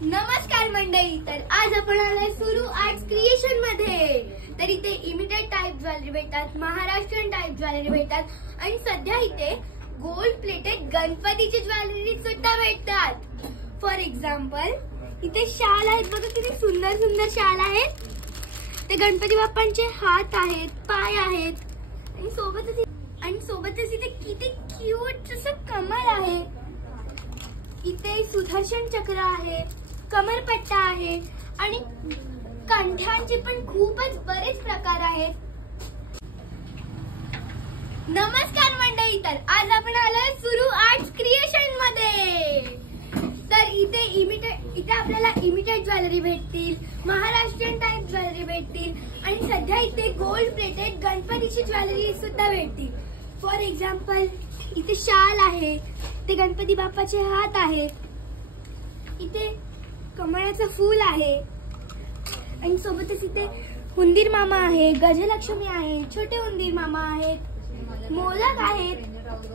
नमस्कार मंडळी, तर आज आपण आलोय सुरू आर्ट्स क्रिएशन मध्ये। तर इथे इमिटेड टाइप ज्वेलरी भेटतात, महाराष्ट्रीयन टाइप ज्वेलरी भेटतात आणि सध्या इथे गोल्ड प्लेटेड गणपतीची ज्वेलरी सुद्धा भेटतात। फॉर एक्झाम्पल इथे शाल आहेत बघा, किती सुंदर सुंदर शाल आहेत। ते गणपती बाप्पांचे हात आहेत, पाय आहेत आणि सोबतच इथे किती क्यूट असं कमळ आहे। इथे सुदर्शन चक्र आहे, कमरपट्टा आहे आणि कंठ्यांचे पण खूपच बरेच प्रकार आहेत। नमस्कार मंडळी, तर आज आपण आलोय सुरू आर्ट्स क्रिएशन मध्ये। तर इथे आपल्याला इमिटेड ज्वेलरी भेटतील, महाराष्ट्रीयन टाइप ज्वेलरी भेटतील आणि सध्या इथे गोल्ड प्लेटेड गणपतीची ज्वेलरी सुद्धा भेटतील। फॉर एक्झाम्पल इथे शाल आहे, ते गणपती बाप्पाचे हात आहेत, इथे कमळाचं फूल आहे आणि सोबतच इथे उंदीर मामा आहे, गजलक्ष्मी आहे, छोटे उंदीर मामा आहेत, मोदक आहेत,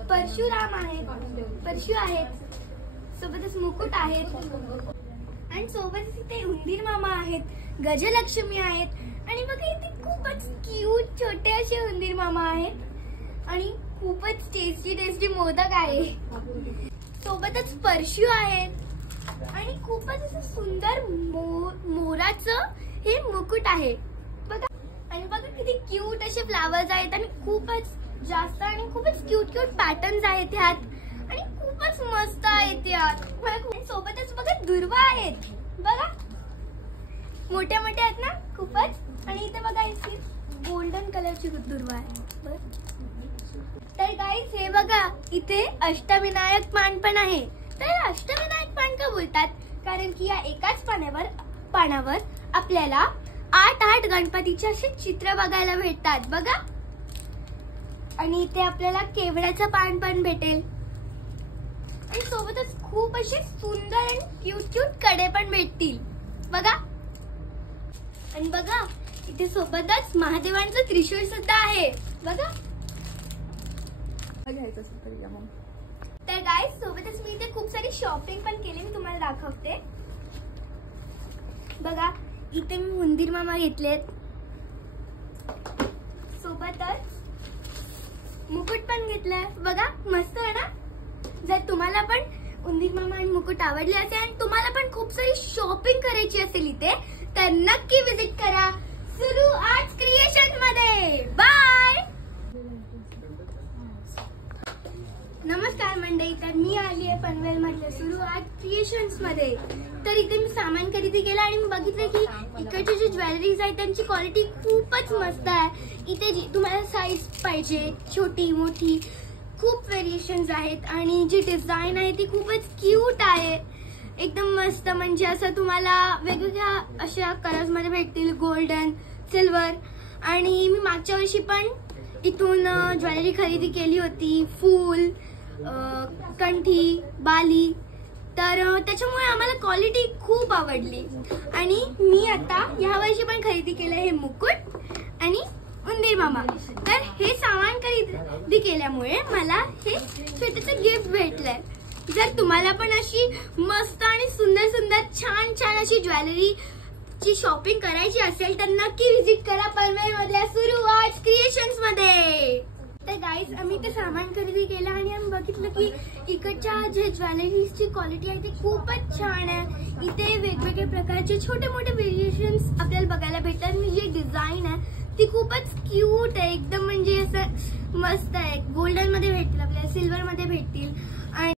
परशुराम आहेत, सोबतच मुकुट आहेत आणि सोबतच इथे उंदीर मामा आहेत, गजलक्ष्मी आहेत आणि बघा इथे खूपच क्यूट छोटे असे उंदीर मामा आहेत आणि खूपच टेस्टी मोदक आहे। सोबतच परशु आहेत आणि खूपच असं सुंदर मोराचं हे मुकुट आहे बघा। आणि बघा किती क्यूट असे फ्लावर्स आहेत आणि खूपच जास्त आणि खूपच क्यूट पॅटर्न्स आहेत ह्यात आणि खूपच मस्त आहेत यात। सोबतच बघा दुर्वा आहेत बघा, मोठ्या मोठ्या आहेत ना खूपच। आणि इथे बघा इथे गोल्डन कलरची दुर्वा आहे। तर गाईज हे बघा, इथे अष्टविनायक पान पण आहे। तर अष्टविनायक पान का बोलतात, कारण की या एकाच पानावर आपल्याला 8 गणपतीचे असे चित्र बघायला भेटतात बघा। आणि इथे आपल्याला केवड्याचं पान पण भेटेल आणि सोबतच खूप असे सुंदर आणि क्यूट कडे पण भेटतील बघा। आणि बघा इथे सोबतच महादेवांचं त्रिशूळ सुद्धा आहे बघा। तर गाईज सोबतच मी इथे खूप सारी शॉपिंग पण केली, मी तुम्हाला दाखवते बघा। इथे मी उंदीर मामा घेतलेत, सोबतच मुकुट पण घेतलाय बघा, मस्त आहे ना। जर तुम्हाला पण उंदीर मामा आणि मुकुट आवडले असेल आणि तुम्हाला पण खूप सारी शॉपिंग करायची असेल इथे, तर नक्की विजिट करा सुरू आर्ट्स क्रिएशन मध्ये। बाय। नमस्कार मंडळी, तर मी आली आहे पनवेल मधल्या सुरू आर्ट क्रिएशन्स मध्ये। तर इथे मी सामान खरेदी केलं आणि मी बघितलं की इकडचे जे ज्वेलरीज आहेत त्यांची क्वालिटी खूपच मस्त आहे। इथे तुम्हाला साईज पाहिजे छोटी मोठी खूप व्हेरिएशन्स आहेत आणि जी डिझाईन आहे ती खूपच क्यूट आहे, एकदम मस्त। म्हणजे असं तुम्हाला वेगवेगळ्या अशा कलर्स मध्ये भेटतील, गोल्डन, सिल्वर। आणि मी मागच्या वर्षी पण इथून ज्वेलरी खरेदी केली होती, फूल, कंठी, बाली। तर त्याच्यामुळे आम्हाला क्वालिटी खूप आवडली आणि मी आता या वर्षी पण खरेदी केलं हे मुकुट आणि उंदीर मामा। तर हे सामान खरेदी केल्यामुळे मला हे छोटंसं गिफ्ट भेटलंय। जर तुम्हाला पण अशी मस्त आणि सुंदर छान अशी ज्वेलरी ची शॉपिंग करायची असेल तर नक्की विजिट करा पनवेल मधल्या सुरू आर्ट्स क्रिएशन्स मध्ये। तर गाईज आम्ही ते सामान खरेदी केलं आणि आम्ही बघितलं की इकडच्या जे ज्वेलरीजची क्वालिटी आहे ती खूपच छान आहे। इथे वेगवेगळ्या प्रकारचे छोटे मोठे व्हेरिएशन्स आपल्याला बघायला भेटतात आणि जी डिझाईन आहे ती खूपच क्यूट आहे, एकदम म्हणजे असं मस्त आहे। गोल्डन मध्ये भेटतील आपल्याला, सिल्वर मध्ये भेटतील